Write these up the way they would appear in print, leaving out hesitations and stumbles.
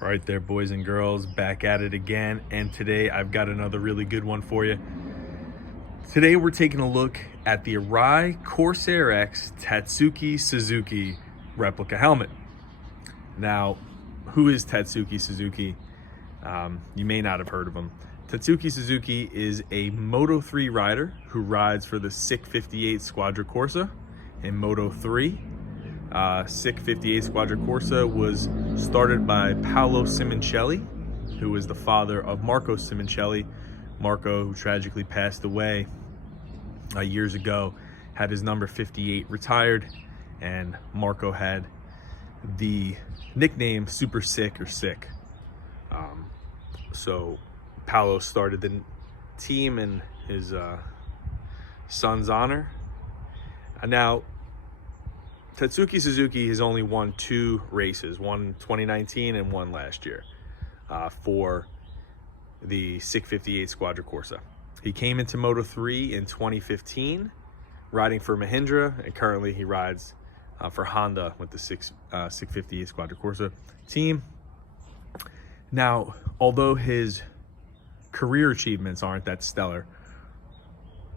Right there, boys and girls, back at it again, and today I've got another really good one for you. Today we're taking a look at the Arai Corsair-X Tatsuki Suzuki replica helmet. Now, who is Tatsuki Suzuki? You may not have heard of him. Tatsuki Suzuki is a Moto 3 rider who rides for the SIC58 Squadra Corse in Moto 3. SIC58 Squadra Corse was started by Paolo Simoncelli, who is the father of Marco Simoncelli. Marco, who tragically passed away years ago, had his number 58 retired, and Marco had the nickname Super Sick or Sick. So Paolo started the team in his son's honor. Now, Tatsuki Suzuki has only won 2 races, one in 2019 and one last year, for the SIC58 Squadra Corse. He came into Moto 3 in 2015, riding for Mahindra, and currently he rides for Honda with the SIC58 Squadra Corse team. Now, although his career achievements aren't that stellar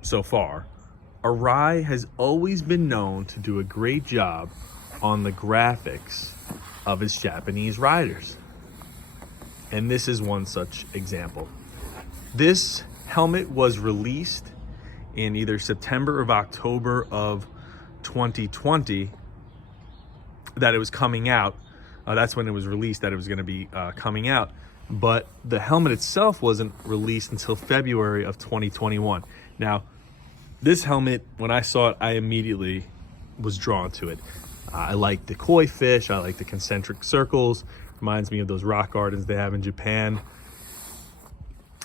so far, Arai has always been known to do a great job on the graphics of its Japanese riders. And this is one such example. This helmet was released in either September or October of 2020 that it was coming out. That's when it was released that it was going to be coming out. But the helmet itself wasn't released until February of 2021. Now, this helmet, when I saw it, I immediately was drawn to it. I like the koi fish. I like the concentric circles. Reminds me of those rock gardens they have in Japan.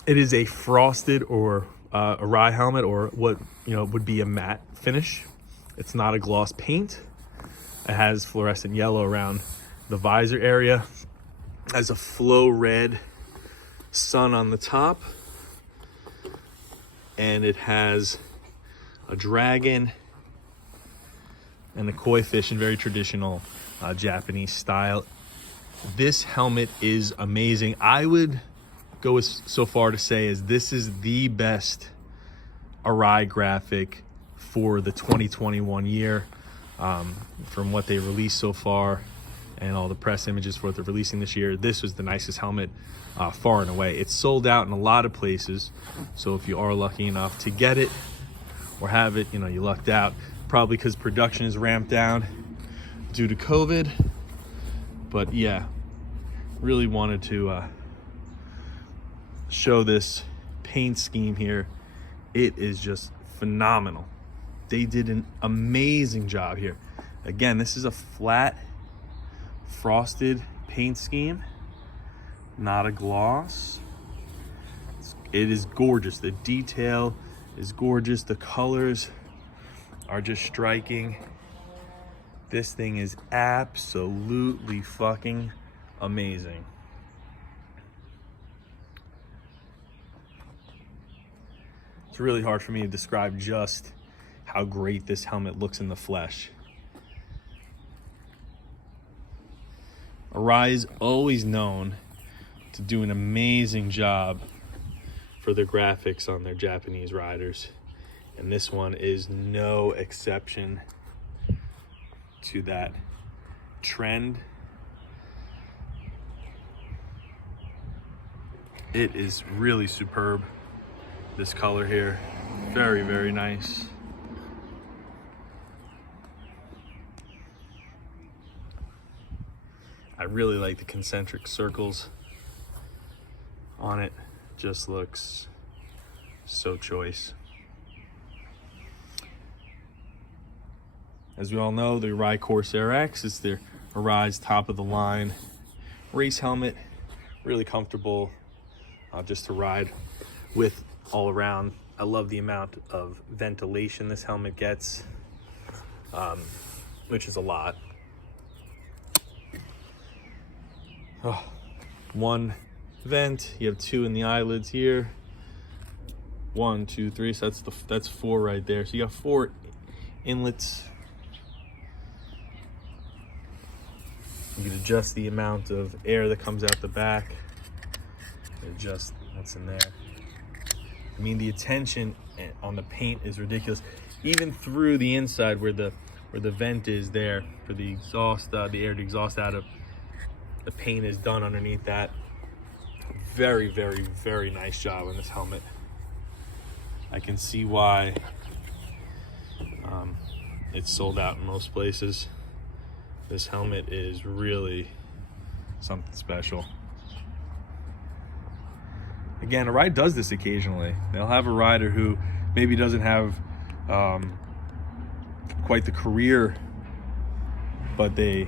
It is a frosted or Arai helmet, or what would be a matte finish. It's not a gloss paint. It has fluorescent yellow around the visor area. It has a flow red sun on the top, and it has a dragon and a koi fish in very traditional Japanese style. This helmet is amazing. I would go so far to say as this is the best Arai graphic for the 2021 year. From what they released so far and all the press images for what they're releasing this year, this was the nicest helmet far and away. It's sold out in a lot of places, so if you are lucky enough to get it or have it, you lucked out, probably because production is ramped down due to COVID. But yeah, really wanted to show this paint scheme here. It is just phenomenal. They did an amazing job here. Again, this is a flat frosted paint scheme, not a gloss. It is gorgeous. The detail is gorgeous. The colors are just striking. This thing is absolutely fucking amazing. It's really hard for me to describe just how great this helmet looks in the flesh. Arai is always known to do an amazing job for their graphics on their Japanese riders, and this one is no exception to that trend. It is really superb, this color here. Very, very nice. I really like the concentric circles on it. Just looks so choice. As we all know, the Arai Corsair-X is the Arai's top of the line race helmet. Really comfortable just to ride with all around. I love the amount of ventilation this helmet gets, which is a lot. Oh, one vent, you have 2 in the eyelids here. 1, 2, 3, so that's 4 right there. So you got 4 inlets You can adjust the amount of air that comes out the back. Adjust what's in there. I mean, the attention on the paint is ridiculous. Even through the inside where the vent is there for the exhaust, the air to exhaust out of, the paint is done underneath that. Very, very, very nice job on this helmet. I can see why it's sold out in most places. This helmet is really something special. Again, Arai does this occasionally. They'll have a rider who maybe doesn't have quite the career, but they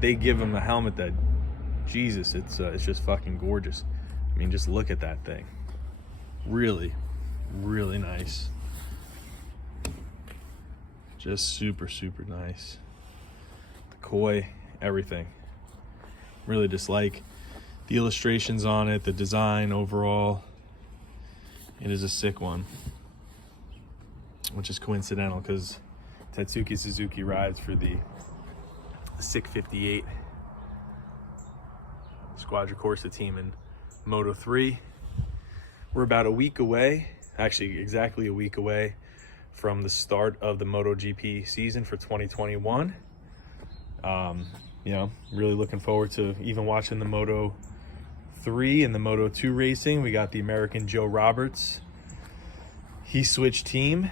give them a helmet that, Jesus, it's just fucking gorgeous. I mean, just look at that thing. Really, really nice. Just super, super nice. The koi, everything. Really just like the illustrations on it, the design overall. It is a sick one, which is coincidental because Tatsuki Suzuki rides for the SIC58 Squadra Corse team in Moto 3. We're about a week away, actually exactly a week away from the start of the MotoGP season for 2021. You know, really looking forward to even watching the Moto 3 and the Moto 2 racing. We got the American Joe Roberts. He switched team.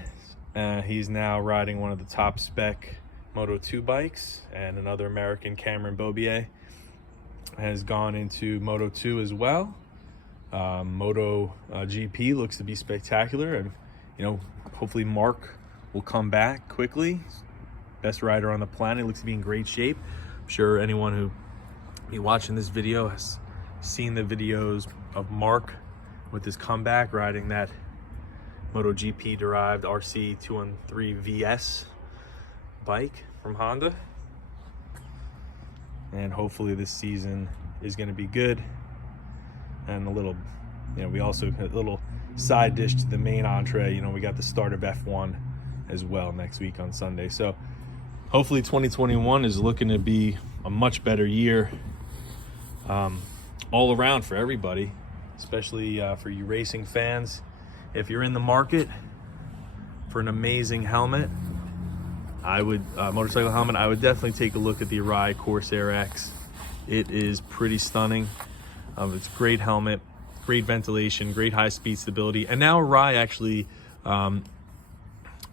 He's now riding one of the top spec Moto 2 bikes, and another American, Cameron Bobier, has gone into Moto 2 as well. Moto GP looks to be spectacular, and you know, hopefully Mark will come back quickly. Best rider on the planet, looks to be in great shape. I'm sure anyone who be watching this video has seen the videos of Mark with his comeback riding that MotoGP derived RC213 VS bike from Honda. And hopefully this season is going to be good. And a little, you know, we also had a little side dish to the main entree. You know, we got the start of F1 as well next week on Sunday. So hopefully 2021 is looking to be a much better year all around for everybody, especially for you racing fans. If you're in the market for an amazing helmet, I would motorcycle helmet, I would definitely take a look at the Arai Corsair-X. It is pretty stunning. It's a great helmet, great ventilation, great high-speed stability, and now Arai actually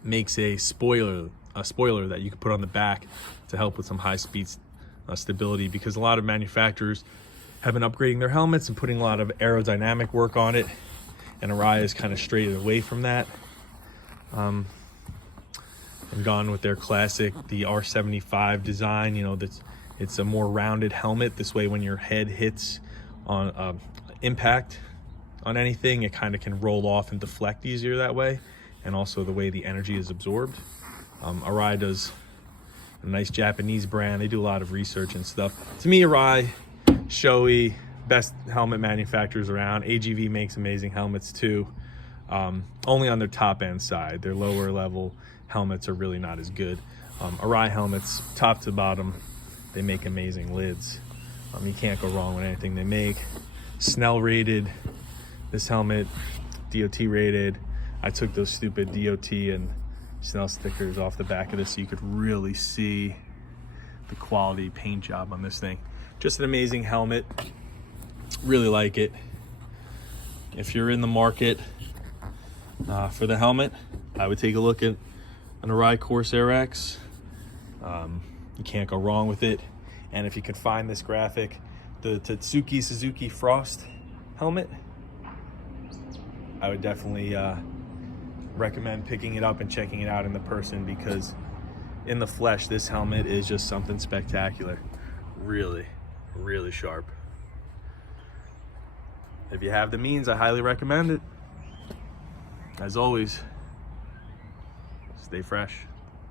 makes a spoiler that you can put on the back to help with some high-speed stability, because a lot of manufacturers have been upgrading their helmets and putting a lot of aerodynamic work on it, and Arai has kind of strayed away from that and gone with their classic, the R75 design. You know, it's a more rounded helmet. This way, when your head hits on impact on anything, it kind of can roll off and deflect easier that way, and also the way the energy is absorbed. Arai does a nice Japanese brand. They do a lot of research and stuff. To me, Arai, Shoei, best helmet manufacturers around. AGV makes amazing helmets too, only on their top end side. Their lower level helmets are really not as good. Arai helmets, top to bottom, they make amazing lids. You can't go wrong with anything they make. Snell rated, this helmet, DOT rated. I took those stupid DOT and Snell stickers off the back of this so you could really see the quality paint job on this thing. Just an amazing helmet. Really like it. If you're in the market for the helmet, I would take a look at an Arai Corsair-X. You can't go wrong with it. And if you can find this graphic, the Tatsuki Suzuki Frost helmet, I would definitely recommend picking it up and checking it out in the person, because in the flesh, this helmet is just something spectacular. Really, really sharp. If you have the means, I highly recommend it. As always, stay fresh.